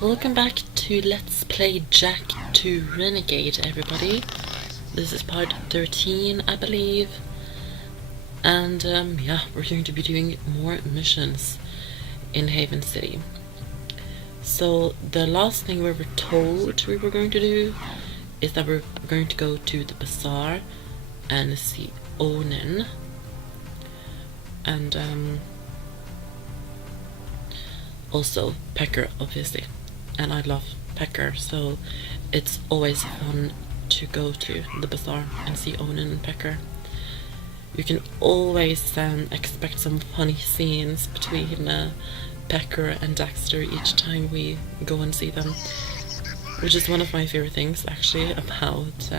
Welcome back to Let's Play Jack 2 Renegade, everybody. This is part 13, I believe. And, yeah, we're going to be doing more missions in Haven City. So, the last thing we were told we were going to do is that we're going to go to the Bazaar and see Onin. And, also Pecker, obviously. And I love Pecker, so it's always fun to go to the Bazaar and see Onin and Pecker. You can always expect some funny scenes between Pecker and Dexter each time we go and see them, which is one of my favorite things actually about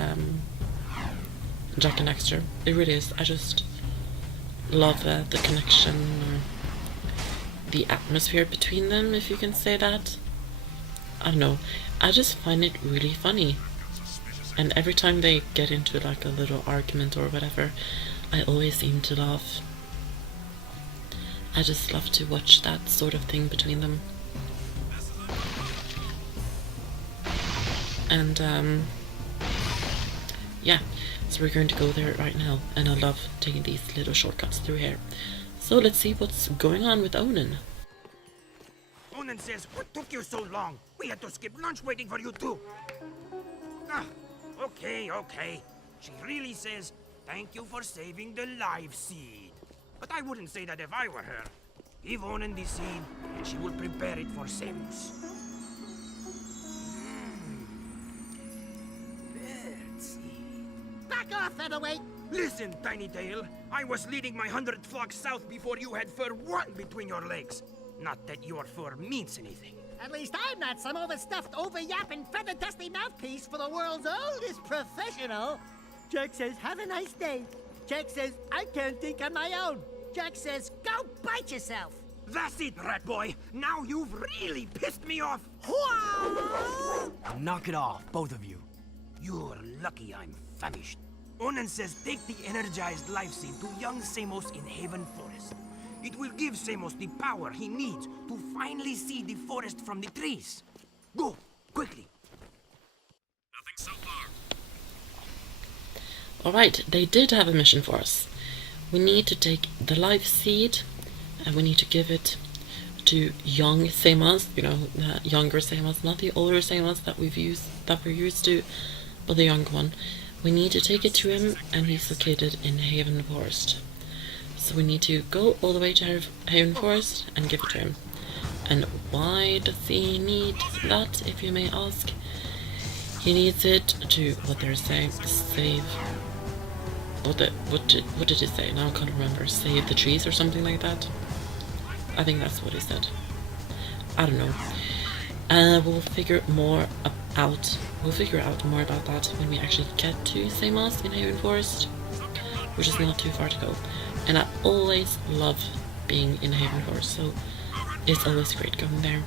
Jack and Dexter. It really is. I just love the connection, or the atmosphere between them, if you can say that. I don't know, I just find it really funny, and every time they get into like a little argument or whatever, I always seem to laugh. I just love to watch that sort of thing between them. And yeah, so we're going to go there right now, and I love taking these little shortcuts through here. So let's see what's going on with Onin. Onin says, "What took you so long? We had to skip lunch waiting for you too." Ah, okay. She really says, "Thank you for saving the live seed." But I wouldn't say that if I were her. Give Onin the seed, and she will prepare it for Samos. Back off, featherweight! Listen, Tiny Tail. I was leading my 100th flock south before you had fur one between your legs. Not that your fur means anything. At least I'm not some overstuffed, over-yapping, feather-dusty mouthpiece for the world's oldest professional. Jack says, have a nice day. Jack says, I can't think on my own. Jack says, go bite yourself. That's it, rat boy. Now you've really pissed me off. Knock it off, both of you. You're lucky I'm famished. Onin says take the energized life seed to young Samos in Haven Forest. It will give Samos the power he needs to finally see the forest from the trees. Go, quickly. Nothing so far. Alright, they did have a mission for us. We need to take the life seed, and we need to give it to young Samos, you know, the younger Samos, not the older Samos that we're used to, but the young one. We need to take it to him, and he's located in Haven Forest. So we need to go all the way to Haven Forest and give it to him. And why does he need that, if you may ask? He needs it to, what they're saying, save... What did he say? Now I can't remember. Save the trees or something like that? I think that's what he said. I don't know. We'll figure more out. We'll figure out more about that when we actually get to Samos in Haven Forest, which is not too far to go. And I always love being in Haven Forest, so it's always great going there.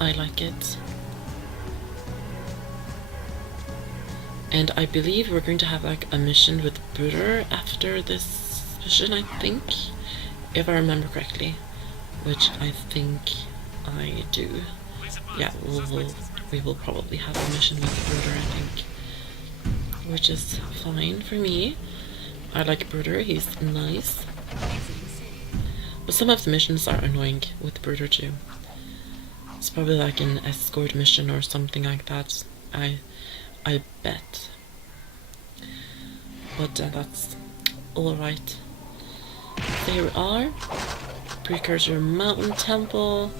I like it. And I believe we're going to have like a mission with Brooder after this mission, I think, if I remember correctly, which I think I do. Yeah, we will probably have a mission with Brooder, I think, which is fine for me. I like Brooder, he's nice. But some of the missions are annoying with Brooder too. It's probably like an escort mission or something like that, I bet. But that's alright. There we are. Precursor Mountain Temple.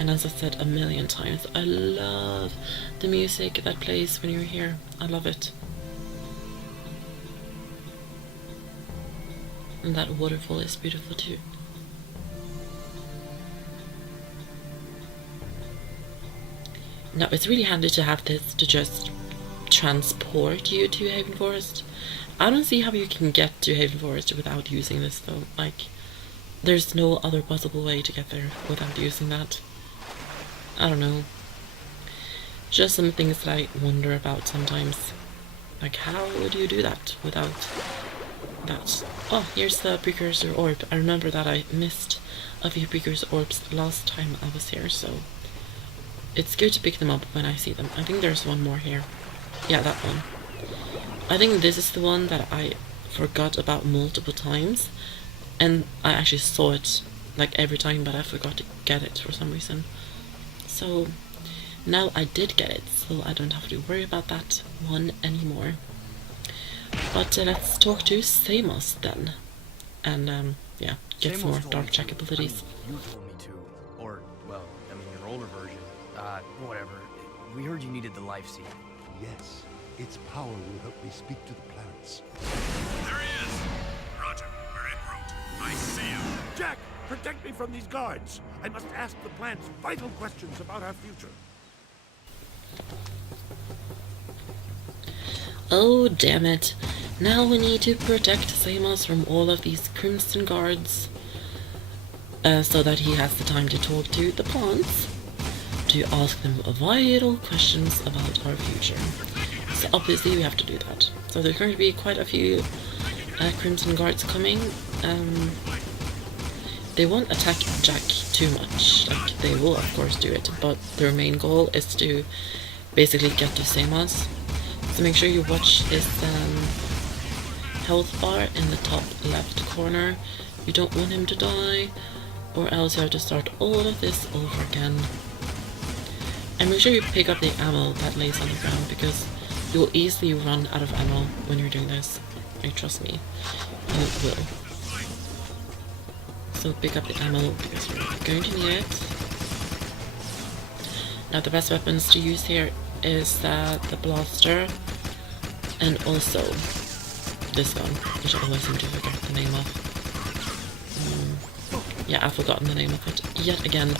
And as I said a million times, I love the music that plays when you're here. I love it. And that waterfall is beautiful too. Now it's really handy to have this to just transport you to Haven Forest. I don't see how you can get to Haven Forest without using this though. Like, there's no other possible way to get there without using that. I don't know. Just some things that I wonder about sometimes. Like, how would you do that without that. Oh, here's the Precursor Orb. I remember that I missed a few Precursor Orbs last time I was here, so it's good to pick them up when I see them. I think there's one more here. Yeah, that one. I think this is the one that I forgot about multiple times, and I actually saw it like every time, but I forgot to get it for some reason. So now I did get it, so I don't have to worry about that one anymore. But let's talk to Samos then, and yeah, get some more dark check abilities. You told me to, or well, I mean your older version. Whatever. We heard you needed the life seed. Yes, its power will help me speak to the plants. There he is! Roger, we're en route. I see him. Jack, protect me from these guards. I must ask the plants vital questions about our future. Oh, damn it. Now we need to protect Samos from all of these Crimson Guards, so that he has the time to talk to the plants, to ask them vital questions about our future. So obviously we have to do that. So there's going to be quite a few Crimson Guards coming. They won't attack Jack too much. Like, they will of course do it, but their main goal is to basically get to Samos. So make sure you watch this health bar in the top left corner. You don't want him to die, or else you have to start all of this over again. And make sure you pick up the ammo that lays on the ground, because you will easily run out of ammo when you're doing this. Like, trust me, you will. So pick up the ammo because you're going to need it. Now the best weapons to use here is the blaster, and also this one, which I always seem to forget the name of. Yeah, I've forgotten the name of it yet again.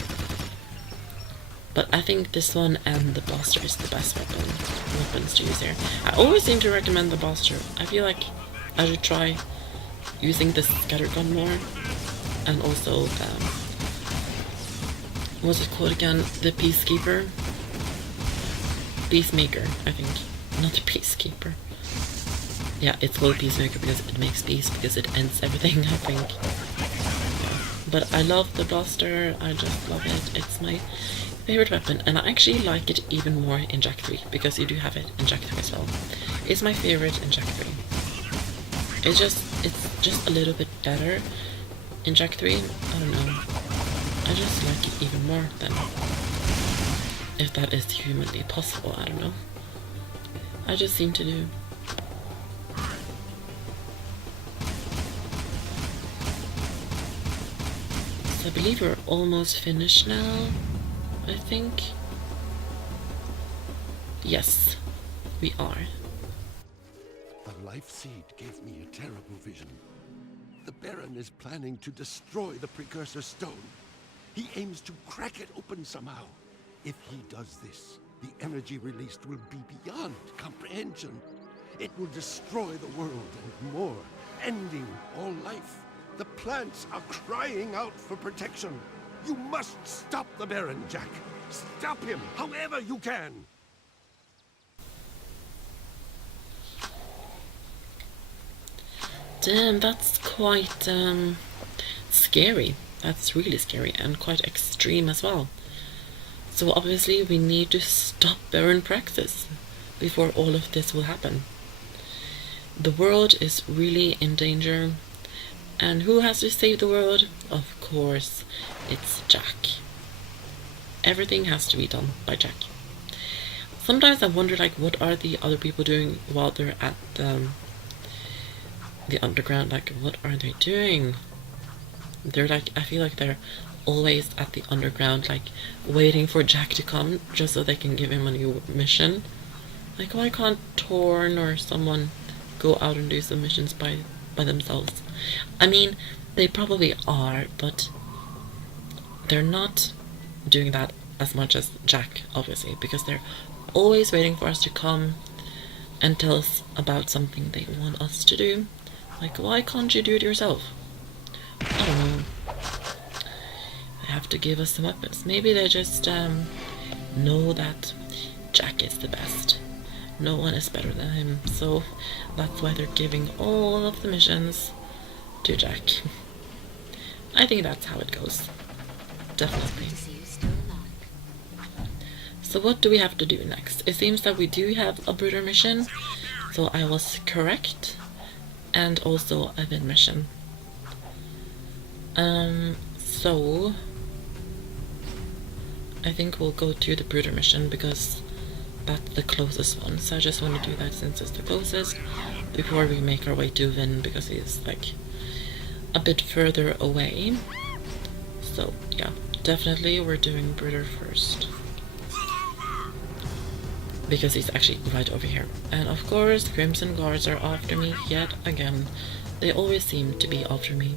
But I think this one and the blaster is the best weapons to use here. I always seem to recommend the blaster. I feel like I should try using the scattergun more, and also what's it called again? The Peacekeeper? Peacemaker, I think. Not the Peacekeeper. Yeah, it's called Peacemaker because it makes peace, because it ends everything, I think. Yeah. But I love the blaster, I just love it. It's my favorite weapon, and I actually like it even more in Jak 3, because you do have it in Jak 3 as well. It's my favorite in Jak 3. It's just a little bit better in Jak 3. I don't know. I just like it even more than, if that is humanly possible, I don't know. I just seem to do. So I believe we're almost finished now, I think. Yes, we are. The life seed gave me a terrible vision. The Baron is planning to destroy the Precursor Stone. He aims to crack it open somehow. If he does this, the energy released will be beyond comprehension. It will destroy the world and more, ending all life. The plants are crying out for protection. You must stop the Baron, Jack. Stop him, however you can. Damn, that's quite scary. That's really scary and quite extreme as well. So obviously we need to stop Baron Praxis before all of this will happen. The world is really in danger, and who has to save the world? Of course, it's Jack. Everything has to be done by Jack. Sometimes I wonder, like, what are the other people doing while they're at the underground? Like, what are they doing? They're like, I feel like they're always at the underground, like, waiting for Jack to come just so they can give him a new mission. Like, why can't Torn or someone go out and do some missions by themselves? I mean, they probably are, but they're not doing that as much as Jack, obviously, because they're always waiting for us to come and tell us about something they want us to do. Like, why can't you do it yourself? I don't know. They have to give us some weapons. Maybe they just know that Jack is the best. no one is better than him, so that's why they're giving all of the missions to Jack. I think that's how it goes. Definitely. So what do we have to do next? It seems that we do have a brooder mission, so I was correct, and also a vid mission. So I think we'll go to the brooder mission because that's the closest one. So I just want to do that since it's the closest before we make our way to Vin, because he's like a bit further away. So yeah, definitely we're doing brooder first, because he's actually right over here. And of course, Crimson Guards are after me yet again. They always seem to be after me.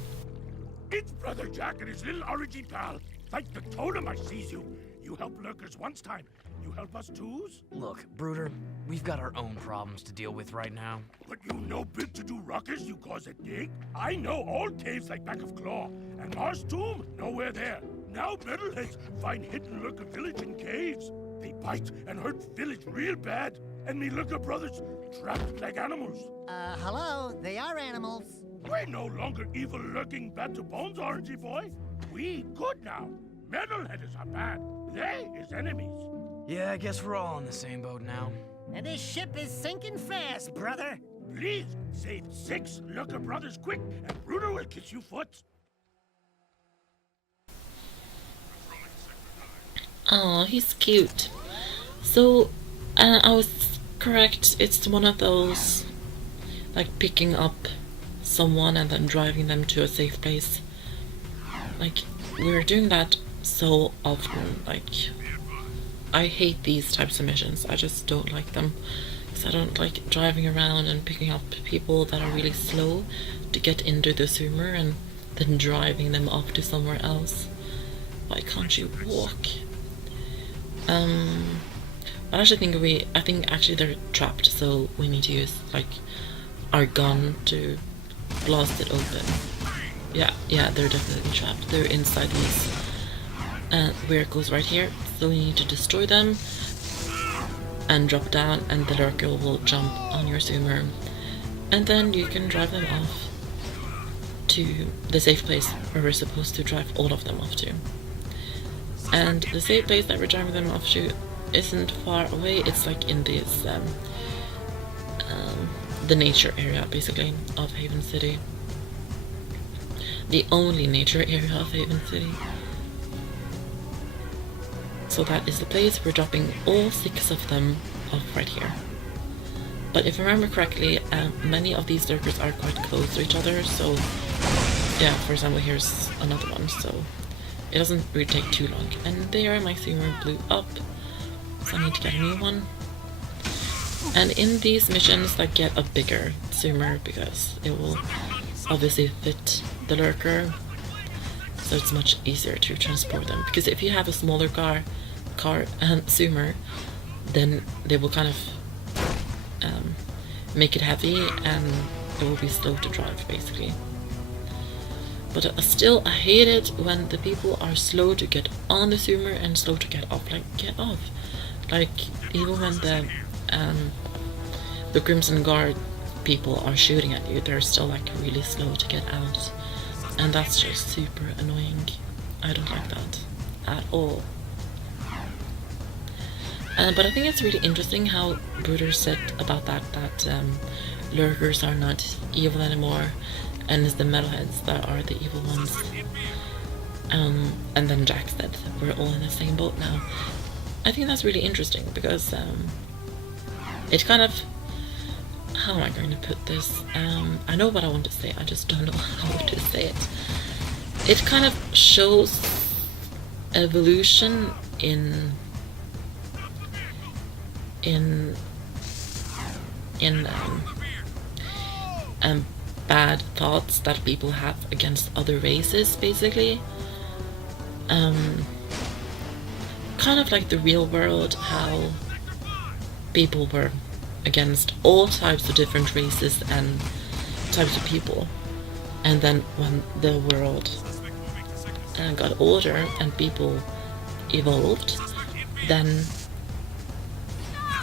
It's Brother Jack and his little orangey pal. Thank the totem I sees you. You helped lurkers once time. You help us twos? Look, Brooder, we've got our own problems to deal with right now. But you no big to do ruckus you cause a dig? I know all caves like back of claw. And Mars Tomb, nowhere there. Now metalheads find hidden lurker village in caves. They bite and hurt village real bad. And me lurker brothers trapped like animals. Hello, they are animals. We're no longer evil lurking bad to bones, orangey boy. We good now. Metalheads are bad. They is enemies. Yeah, I guess we're all on the same boat now. And this ship is sinking fast, brother. Please save 6 lurker brothers quick, and Bruder will kiss you foot. Oh, he's cute. So, I was correct. It's one of those, like, picking up someone and then driving them to a safe place. Like, we're doing that so often. Like, I hate these types of missions. I just don't like them. Because I don't like driving around and picking up people that are really slow to get into the Sumer and then driving them off to somewhere else. Why can't you walk? But I think actually they're trapped, so we need to use like our gun to blast it open. Yeah, they're definitely trapped. They're inside these vehicles right here, so we need to destroy them and drop down, and the lurker will jump on your Sumer, and then you can drive them off to the safe place where we're supposed to drive all of them off to. And the safe place that we're driving them off to isn't far away. It's like in this the nature area, basically, of Haven City. The only nature area of Haven City. So that is the place. We're dropping all 6 of them off right here. But if I remember correctly, many of these lurkers are quite close to each other, so yeah, for example, here's another one, so it doesn't really take too long. And there, my Sumer blew up, so I need to get a new one. And in these missions, I get a bigger Sumer because it will obviously fit the lurker, so it's much easier to transport them. Because if you have a smaller car and Sumer, then they will kind of make it heavy and it will be slow to drive, basically. But still, I hate it when the people are slow to get on the Sumer and slow to get off. Like, get off. Like, even when the Crimson Guard people are shooting at you, they're still like really slow to get out. And that's just super annoying. I don't like that at all. But I think it's really interesting how Bruder said about that lurkers are not evil anymore, and it's the metalheads that are the evil ones. And then Jack said we're all in the same boat now. I think that's really interesting because it kind of, how am I going to put this? I know what I want to say, I just don't know how to say it. It kind of shows evolution in bad thoughts that people have against other races, basically. Kind of like the real world, how people were against all types of different races and types of people, and then when the world got older and people evolved, then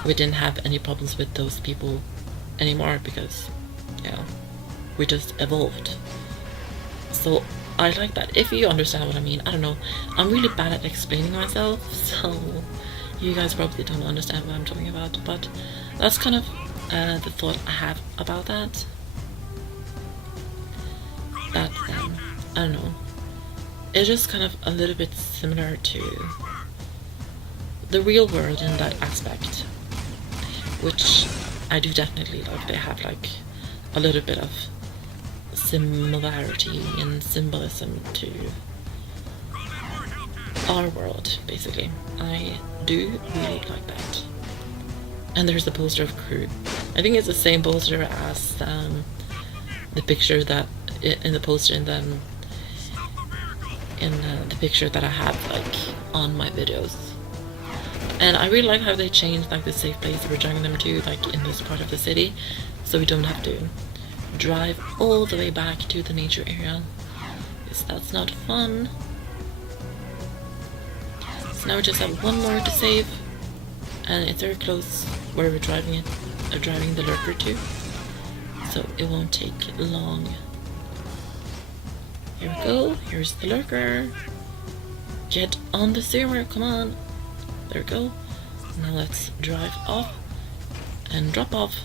we didn't have any problems with those people anymore because, yeah, we just evolved. So I like that. If you understand what I mean, I don't know. I'm really bad at explaining myself, so you guys probably don't understand what I'm talking about, but that's kind of the thought I have about that. That, I don't know. It's just kind of a little bit similar to the real world in that aspect, which I do definitely like. They have like a little bit of similarity and symbolism to our world, basically. I do really like that. And there's the poster of crew. I think it's the same poster as the picture that in the poster in the picture that I have like on my videos. And I really like how they changed like the safe place we're driving them to, like in this part of the city, so we don't have to drive all the way back to the nature area, because that's not fun. So now we just have one more to save, and it's very close where we're driving the lurker to, so it won't take long. Here we go, here's the lurker. Get on the steamer, come on. There we go. Now let's drive off and drop off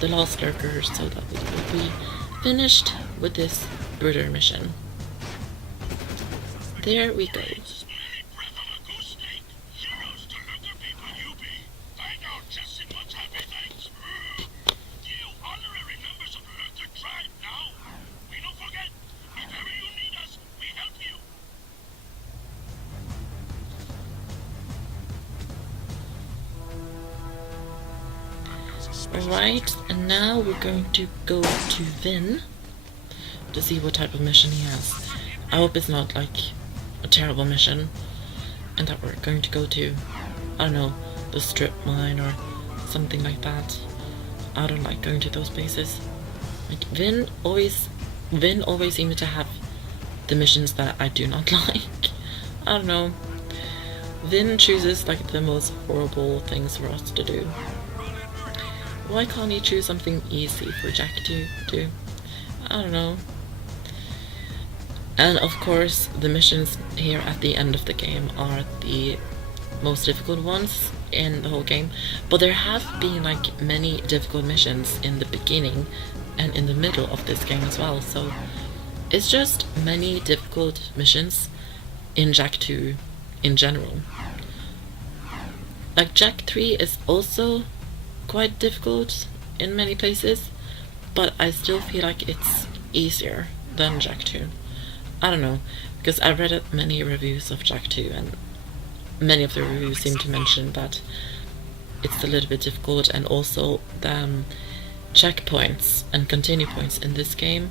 the last lurker so that we will be finished with this brother mission. There we go. Alright, and now we're going to go to Vin to see what type of mission he has. I hope it's not like a terrible mission and that we're going to go to, I don't know, the strip mine or something like that. I don't like going to those places. Like Vin always seems to have the missions that I do not like. I don't know. Vin chooses like the most horrible things for us to do. Why can't he choose something easy for Jack to do? I don't know. And of course, the missions here at the end of the game are the most difficult ones in the whole game. But there have been like many difficult missions in the beginning and in the middle of this game as well. So it's just many difficult missions in Jak 2 in general. Like Jak 3 is also quite difficult in many places, but I still feel like it's easier than Jak 2. I don't know, because I read many reviews of Jak 2 and many of the reviews seem to mention that it's a little bit difficult, and also the checkpoints and continue points in this game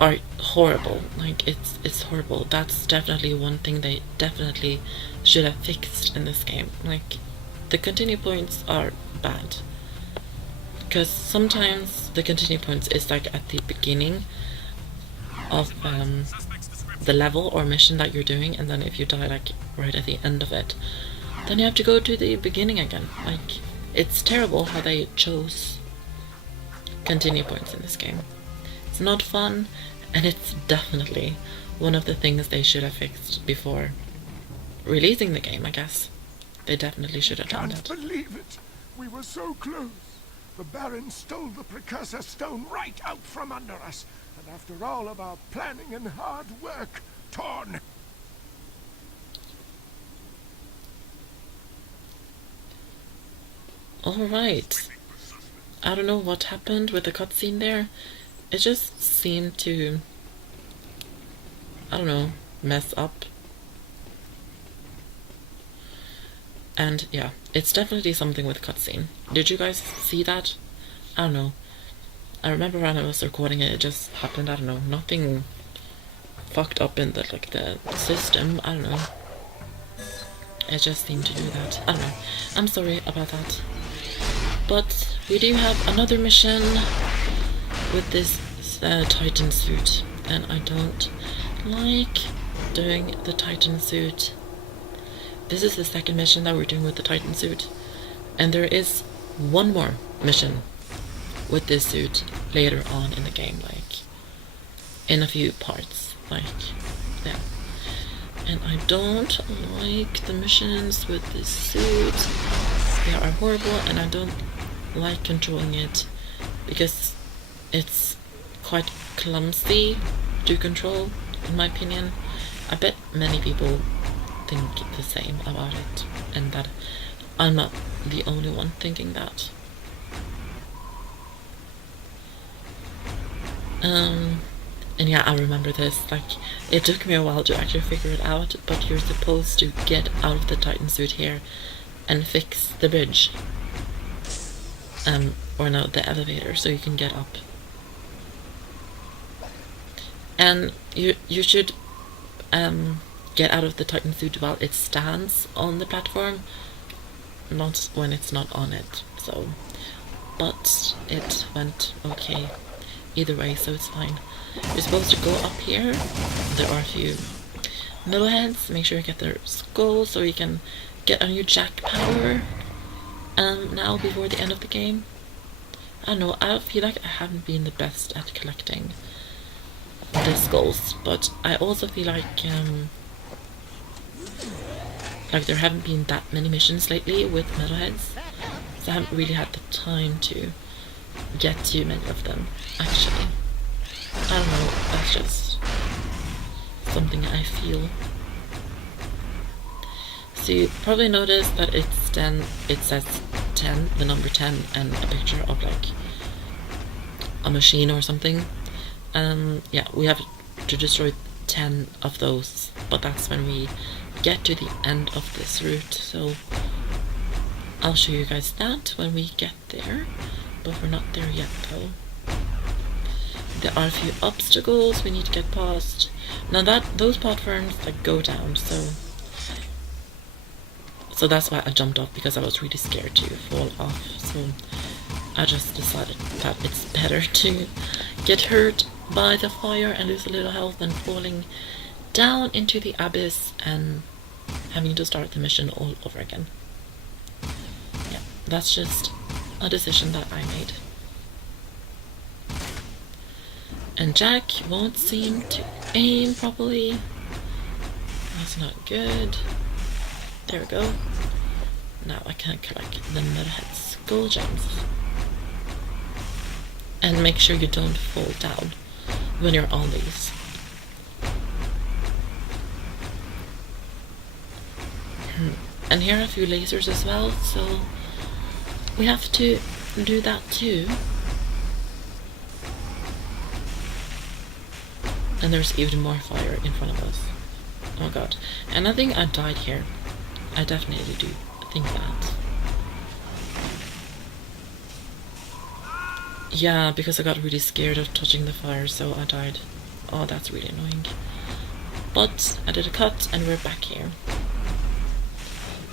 are horrible. Like it's horrible. That's definitely one thing they definitely should have fixed in this game. Like the continue points are bad, because sometimes the continue points is like at the beginning of the level or mission that you're doing, and then if you die like right at the end of it, then you have to go to the beginning again. Like it's terrible how they chose continue points in this game. It's not fun, and it's definitely one of the things they should have fixed before releasing the game, I guess. They definitely should have done that. Can't believe it! We were so close. The Baron stole the Precursor Stone right out from under us. And after all of our planning and hard work, torn. Alright. I don't know what happened with the cutscene there. It just seemed to, I don't know, mess up. And yeah, it's definitely something with cutscene. Did you guys see that? I don't know. I remember when I was recording it, it just happened. I don't know. Nothing fucked up in the system. I don't know. It just seemed to do that. I don't know. I'm sorry about that. But we do have another mission with this Titan suit, and I don't like doing the Titan suit this is the second mission that we're doing with the Titan suit, and there is one more mission with this suit later on in the game, like in a few parts, like yeah. And I don't like the missions with this suit. They are horrible, and I don't like controlling it because it's quite clumsy to control, in my opinion. I bet many people think the same about it, and that I'm not the only one thinking that. And yeah, I remember this, like, it took me a while to actually figure it out, but you're supposed to get out of the Titan suit here and fix the bridge. Or no, the elevator, so you can get up. And you should get out of the Titan suit while it stands on the platform, not when it's not on it. So, but it went okay either way, so it's fine. You're supposed to go up here. There are a few metalheads. Make sure you get their skulls so you can get a new jack power now before the end of the game. I don't know, I feel like I haven't been the best at collecting the skulls, but I also feel like there haven't been that many missions lately with metalheads, so I haven't really had the time to get too many of them, actually. I don't know, that's just something I feel. So you probably noticed that it's 10, it says 10, the number 10, and a picture of like a machine or something. Yeah, we have to destroy 10 of those, but that's when we get to the end of this route, so I'll show you guys that when we get there, but we're not there yet though. There are a few obstacles we need to get past. Now those platforms like go down, so that's why I jumped off, because I was really scared to fall off. So I just decided that it's better to get hurt by the fire and lose a little health than falling down into the abyss and having to start the mission all over again. Yeah, that's just a decision that I made. And Jack won't seem to aim properly. That's not good. There we go. Now I can collect the metalhead skull gems. And make sure you don't fall down when you're on these. And here are a few lasers as well, so we have to do that too. And there's even more fire in front of us. Oh god. And I think I died here. I definitely do think that. Yeah, because I got really scared of touching the fire, so I died. Oh, that's really annoying. But I did a cut and we're back here.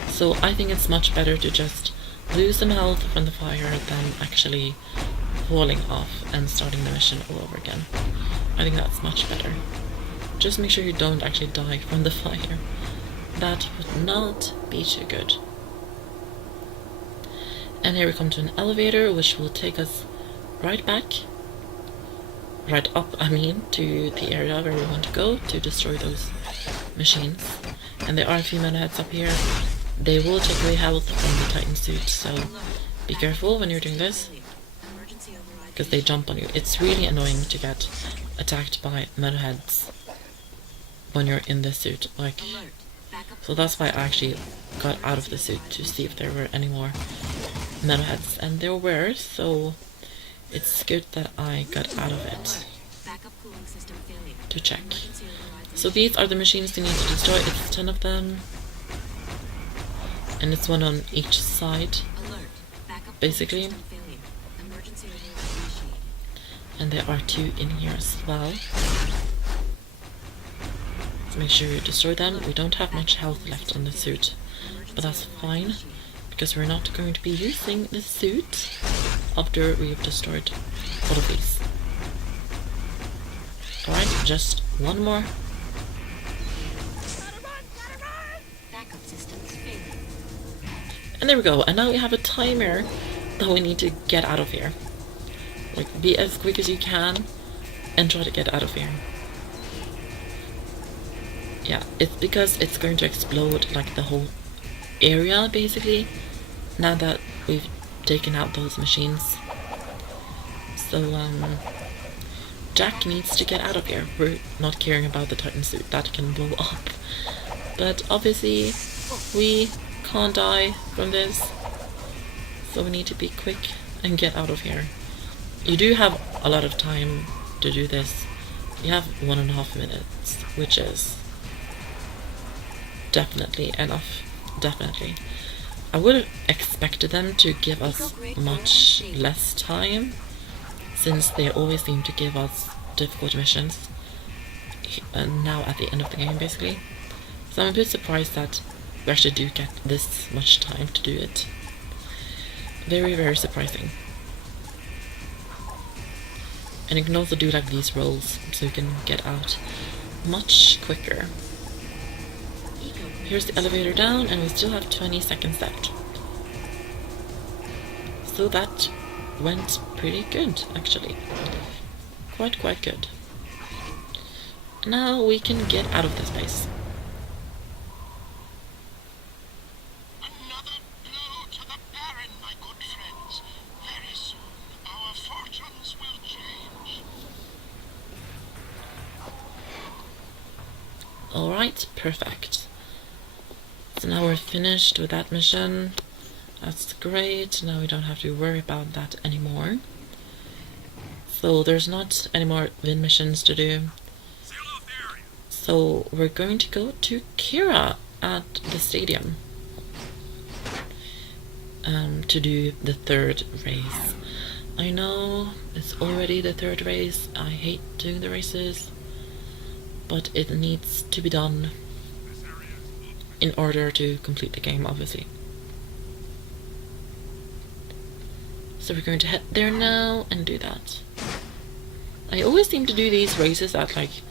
So I think it's much better to just lose some health from the fire than actually falling off and starting the mission all over again. I think that's much better. Just make sure you don't actually die from the fire. That would not be too good. And here we come to an elevator, which will take us right back, right up, I mean, to the area where we want to go to destroy those machines. And there are a few metalheads up here. They will take away health from the Titan suit, so be careful when you're doing this, because they jump on you. It's really annoying to get attacked by metalheads when you're in this suit, like, so that's why I actually got out of the suit to see if there were any more metalheads, and there were, so it's good that I got out of it to check. So these are the machines you need to destroy. It's 10 of them, and it's one on each side, basically. And there are 2 in here as well. So make sure you destroy them. We don't have much health left on the suit, but that's fine, because we're not going to be using the suit after we've destroyed all of these. Alright, just one more. there we go, and now we have a timer that we need to get out of here. Like, be as quick as you can and try to get out of here. Yeah, it's because it's going to explode like the whole area basically, now that we've taken out those machines. So Jack needs to get out of here. We're not caring about the Titan suit, that can blow up. But obviously we can't die from this, so we need to be quick and get out of here. You do have a lot of time to do this. You have 1.5 minutes, which is definitely enough. Definitely. I would have expected them to give us much less time, since they always seem to give us difficult missions now at the end of the game basically. So I'm a bit surprised that we actually do get this much time to do it. Very, very surprising. And you can also do like these rolls, so you can get out much quicker. Here's the elevator down, and we still have 20 seconds left. So that went pretty good, actually. Quite good. Now we can get out of this place. Another blow to the Baron, my good friends. Very soon, our fortunes will change. Alright, perfect. So now we're finished with that mission. That's great. Now we don't have to worry about that anymore. So there's not any more Vin missions to do. So we're going to go to Kira at the stadium to do the 3rd race. I know it's already the 3rd race. I hate doing the races, but it needs to be done in order to complete the game, obviously. So we're going to head there now and do that. I always seem to do these races at like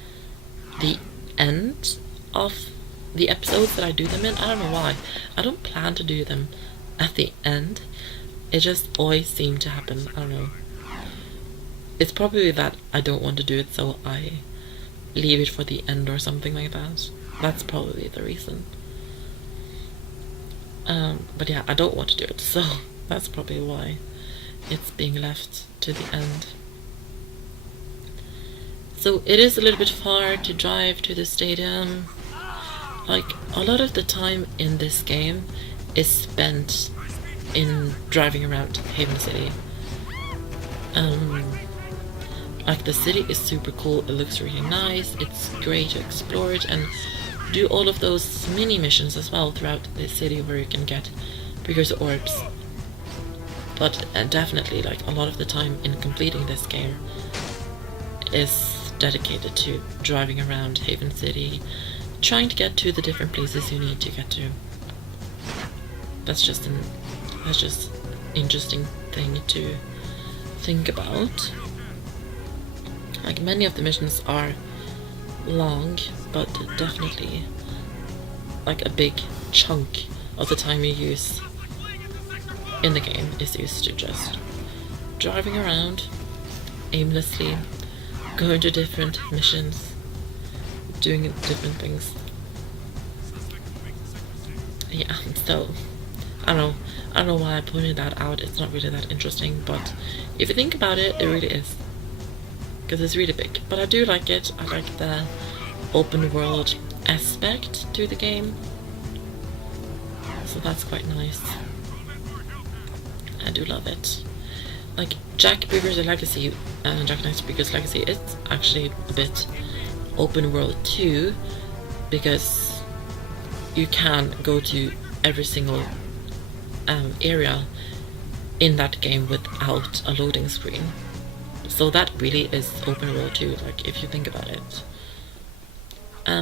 the end of the episodes that I do them in. I don't know why. I don't plan to do them at the end. It just always seems to happen. I don't know. It's probably that I don't want to do it, so I leave it for the end or something like that. That's probably the reason. But yeah, I don't want to do it, so that's probably why it's being left to the end. So it is a little bit far to drive to the stadium. Like, a lot of the time in this game is spent in driving around Haven City. Like, the city is super cool, it looks really nice, it's great to explore it and do all of those mini missions as well throughout the city where you can get Precursor orbs. But definitely, like, a lot of the time in completing this game is dedicated to driving around Haven City, trying to get to the different places you need to get to. That's just an interesting thing to think about. Like, many of the missions are long, but definitely like a big chunk of the time you use in the game is used to just driving around aimlessly, going to different missions, doing different things. Yeah, so I don't know why I pointed that out. It's not really that interesting, but if you think about it, it really is, because it's really big. But I do like it. I like the open world aspect to the game, so that's quite nice. I do love it. Like, Jack Precursor Legacy and Jack Knight's Precursor Legacy, it's actually a bit open world too, because you can go to every single area in that game without a loading screen. So that really is open world too, like, if you think about it.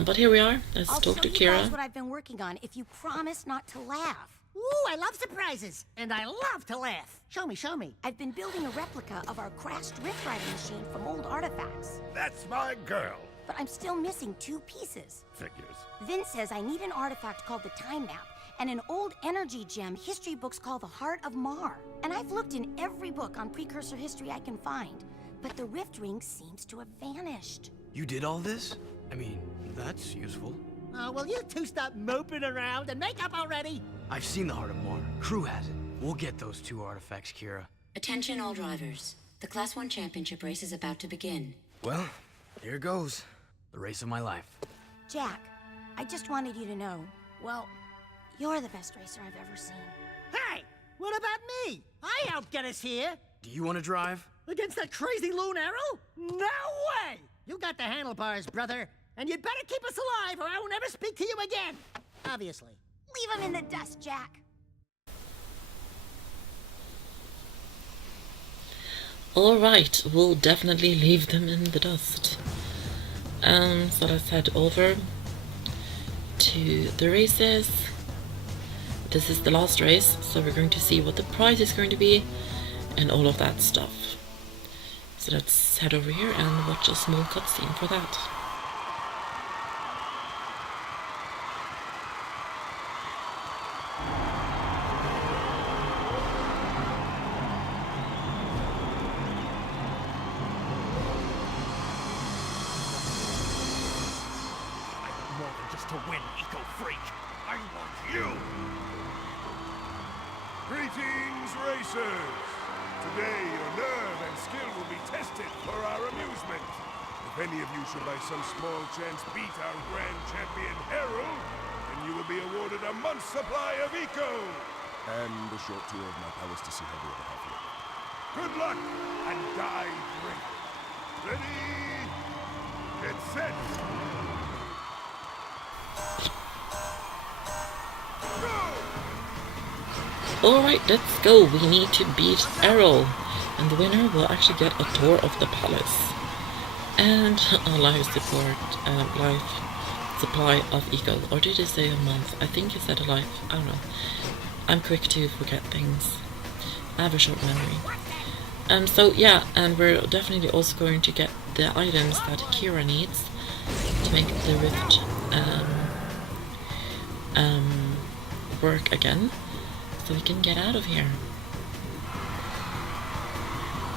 But here we are. Let's talk to I'll show you Kira. guys what I've been working on if you promise not to laugh. Ooh, I love surprises, and I love to laugh. Show me, show me. I've been building a replica of our crashed rift riding machine from old artifacts. That's my girl. But I'm still missing 2 pieces. Figures. Vince says I need an artifact called the Time Map, and an old energy gem history books call the Heart of Mar. And I've looked in every book on Precursor history I can find, but the Rift Ring seems to have vanished. You did all this? I mean, that's useful. Oh, will you two stop moping around and make up already? I've seen the Heart of Mar. Crew has it. We'll get those 2 artifacts, Kira. Attention all drivers. The Class 1 championship race is about to begin. Well, here goes. The race of my life. Jack, I just wanted you to know, well, you're the best racer I've ever seen. Hey, what about me? I helped get us here. Do you want to drive? Against that crazy loon arrow? No way! You got the handlebars, brother. And you'd better keep us alive or I will never speak to you again. Obviously. Leave him in the dust, Jack. Alright, we'll definitely leave them in the dust. So let's head over to the races. This is the last race, so we're going to see what the prize is going to be and all of that stuff. So let's head over here and watch a small cutscene for that. More than just to win, eco-freak. I want you! Greetings, racers! Today, your nerve and skill will be tested for our amusement. If any of you should by some small chance beat our grand champion, Harold, then you will be awarded a month's supply of eco! And a short tour of my palace to see how the other half live. Good luck, and die drink. Ready? Get set! Alright, let's go. We need to beat Errol. And the winner will actually get a tour of the palace. And a life supply of eco. Or did it say a month? I think it said a life. I don't know. I'm quick to forget things. I have a short memory. So yeah, and we're definitely also going to get the items that Kira needs to make the rift work again, so we can get out of here.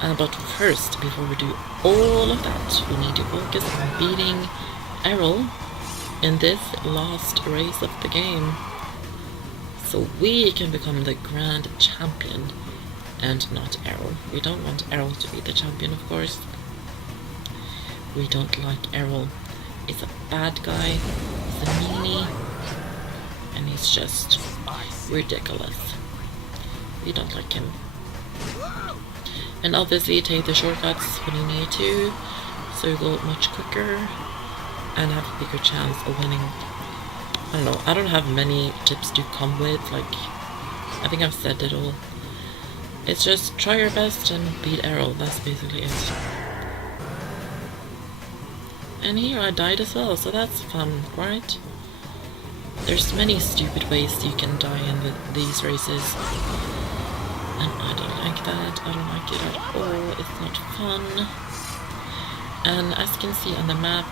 But first, before we do all of that, we need to focus on beating Errol in this last race of the game, so we can become the grand champion and not Errol. We don't want Errol to be the champion, of course. We don't like Errol. He's a bad guy, he's a meanie, and he's just ridiculous. We don't like him. And obviously take the shortcuts when you need to, so you go much quicker and have a bigger chance of winning. I don't know, I don't have many tips to come with, like, I think I've said it all. It's just try your best and beat Errol, that's basically it. And here I died as well, so that's fun, right? There's many stupid ways you can die in these races. And I don't like that, I don't like it at all, it's not fun. And as you can see on the map,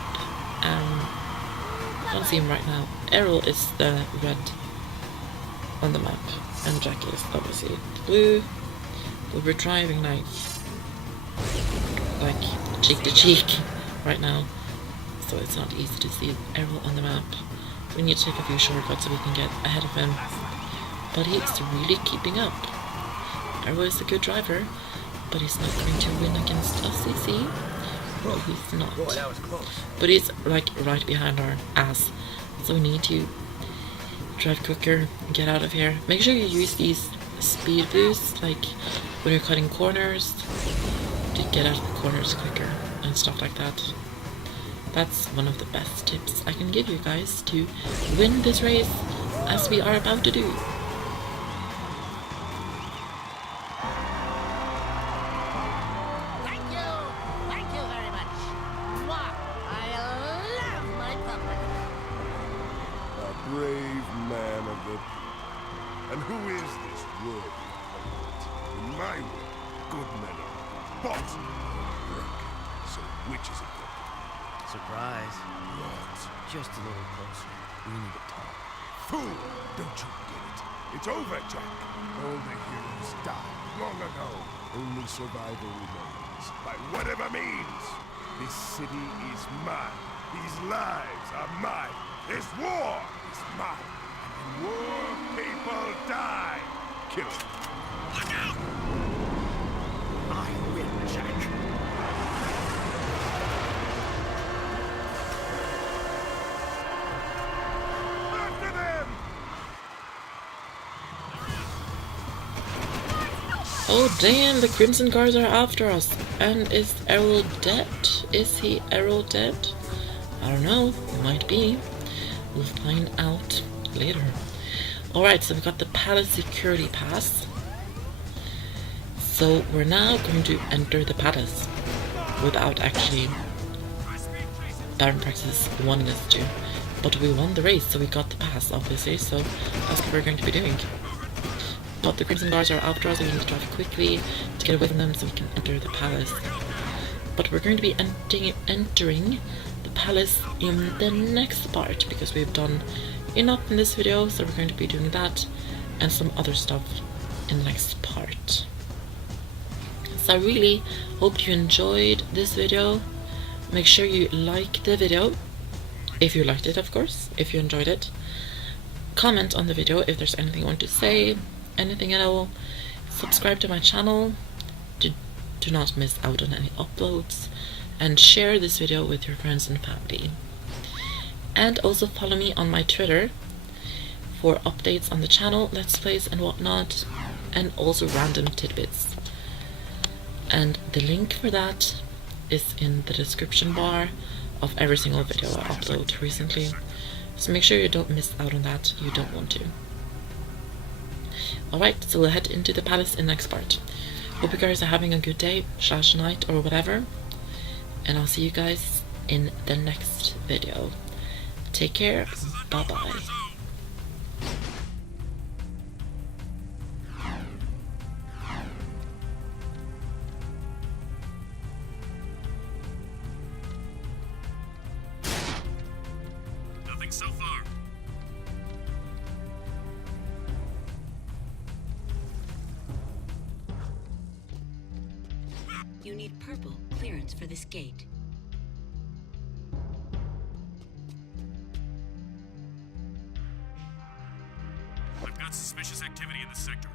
I don't see him right now, Errol is the red on the map, and Jack is obviously blue. But we're driving like cheek to cheek right now, so it's not easy to see Errol on the map. We need to take a few shortcuts so we can get ahead of him, but he's really keeping up. Errol is a good driver, but he's not going to win against us, you see? No, he's not. Boy, that was close. But he's like right behind our ass, so we need to drive quicker and get out of here. Make sure you use these speed boosts, like when you're cutting corners, to get out of the corners quicker and stuff like that. That's one of the best tips I can give you guys to win this race, as we are about to do. Thank you very much. Mwah. I love my public. A brave man of the... And who is this worthy opponent? In my world, good men are bought or broken. So which is it going to be? Surprise. What? Just a little closer. We need to talk. fool! Don't you get it? It's over, Jack. All the heroes died long ago. Only survival remains, by whatever means. This city is mine. These lives are mine. This war is mine. And in war, people die. Kill it. Look out! I win, Jack. After them! Oh damn, the Crimson Guards are after us. And is Errol dead? Is he Errol dead? I don't know, might be. We'll find out later. Alright, so we got the palace security pass. So we're now going to enter the palace without actually Baron Praxis wanting us to. But we won the race, so we got the pass obviously, so that's what we're going to be doing. But the Crimson Guards are after us, and we need to drive quickly to get away from them so we can enter the palace. But we're going to be entering the palace in the next part, because we've done enough in this video, so we're going to be doing that and some other stuff in the next part. So I really hope you enjoyed this video. Make sure you like the video, if you liked it of course, if you enjoyed it. Comment on the video if there's anything you want to say, anything at all. Subscribe to my channel to do not miss out on any uploads, and share this video with your friends and family. And also follow me on my Twitter for updates on the channel, let's plays and whatnot, and also random tidbits. And the link for that is in the description bar of every single video I upload recently. So make sure you don't miss out on that, you don't want to. Alright, so we'll head into the palace in the next part. Hope you guys are having a good day, / night, or whatever. And I'll see you guys in the next video. Take care, bye bye. Nothing so far. You need purple clearance for this gate. I've got suspicious activity in the sector.